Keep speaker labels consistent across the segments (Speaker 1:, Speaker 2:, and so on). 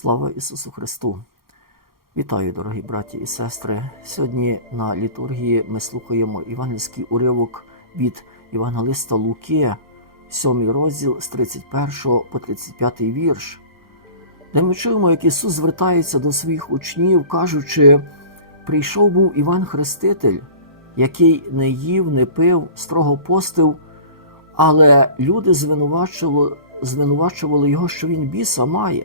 Speaker 1: Слава Ісусу Христу! Вітаю, дорогі браті і сестри. Сьогодні на літургії ми слухаємо євангельський уривок від Євангелиста Луки, 7 розділ з 31 по 35 вірш, де ми чуємо, як Ісус звертається до своїх учнів, кажучи: прийшов був Іван Хреститель, який не їв, не пив, строго постив, але люди звинувачували, звинувачували його, що він біса має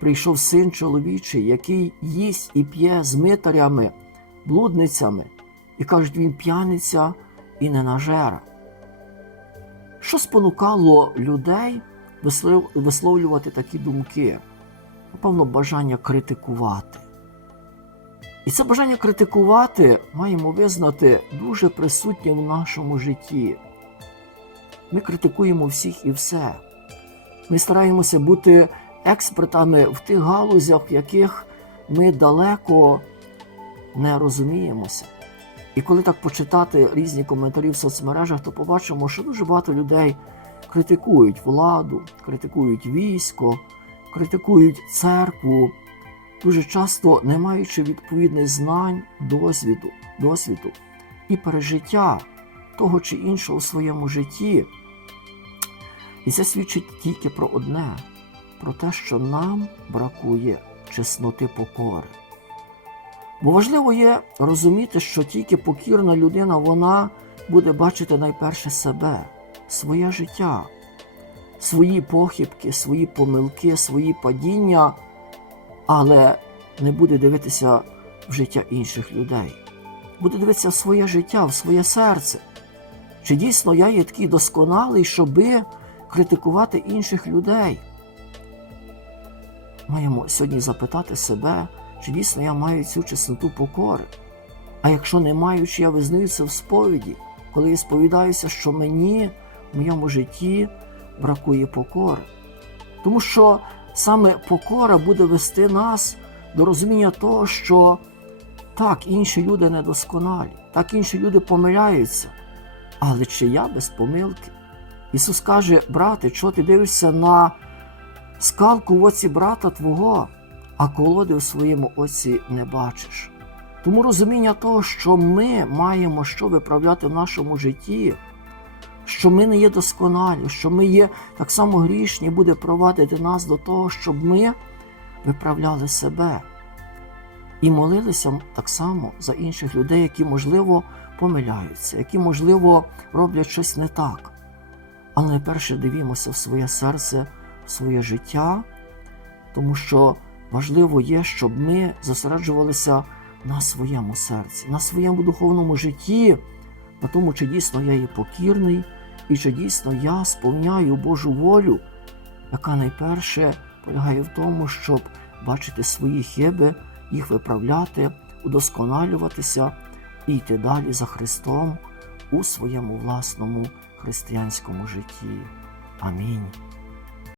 Speaker 1: прийшов син чоловічий, який їсть і п'є з митарями, блудницями, і кажуть, він п'яниця і ненажера. Що спонукало людей висловлювати такі думки? Напевно, бажання критикувати. І це бажання критикувати маємо визнати дуже присутнє в нашому житті. Ми критикуємо всіх і все. Ми стараємося бути експертами в тих галузях, в яких ми далеко не розуміємося. І коли так почитати різні коментарі в соцмережах, то побачимо, що дуже багато людей критикують владу, критикують військо, критикують церкву, дуже часто не маючи відповідних знань, досвіду, досвіду і пережиття того чи іншого у своєму житті. І це свідчить тільки про одне про те, що нам бракує чесноти покори. Бо важливо є розуміти, що тільки покірна людина вона буде бачити найперше себе, своє життя, свої похибки, свої помилки, свої падіння, але не буде дивитися в життя інших людей. Буде дивитися в своє життя, в своє серце. Чи дійсно я є такий досконалий, щоби критикувати інших людей? Маємо сьогодні запитати себе, чи дійсно я маю цю чесноту покори. А якщо не маю, чи я визнаю це в сповіді, коли я сповідаюся, що мені в моєму житті бракує покори. Тому що саме покора буде вести нас до розуміння того, що так, інші люди недосконалі, так інші люди помиляються. Але чи я без помилки? Ісус каже, брате, чого ти дивишся на скалку в оці брата твого, а колоди в своєму оці не бачиш. Тому розуміння того, що ми маємо що виправляти в нашому житті, що ми не є досконалі, що ми є так само грішні, буде провадити нас до того, щоб ми виправляли себе і молилися так само за інших людей, які, можливо, помиляються, які, можливо, роблять щось не так. Але найперше дивімося в своє серце своє життя, тому що важливо є, щоб ми зосереджувалися на своєму серці, на своєму духовному житті, на тому, чи дійсно я є покірний, і чи дійсно я сповняю Божу волю, яка найперше полягає в тому, щоб бачити свої хиби, їх виправляти, удосконалюватися і йти далі за Христом у своєму власному християнському житті. Амінь.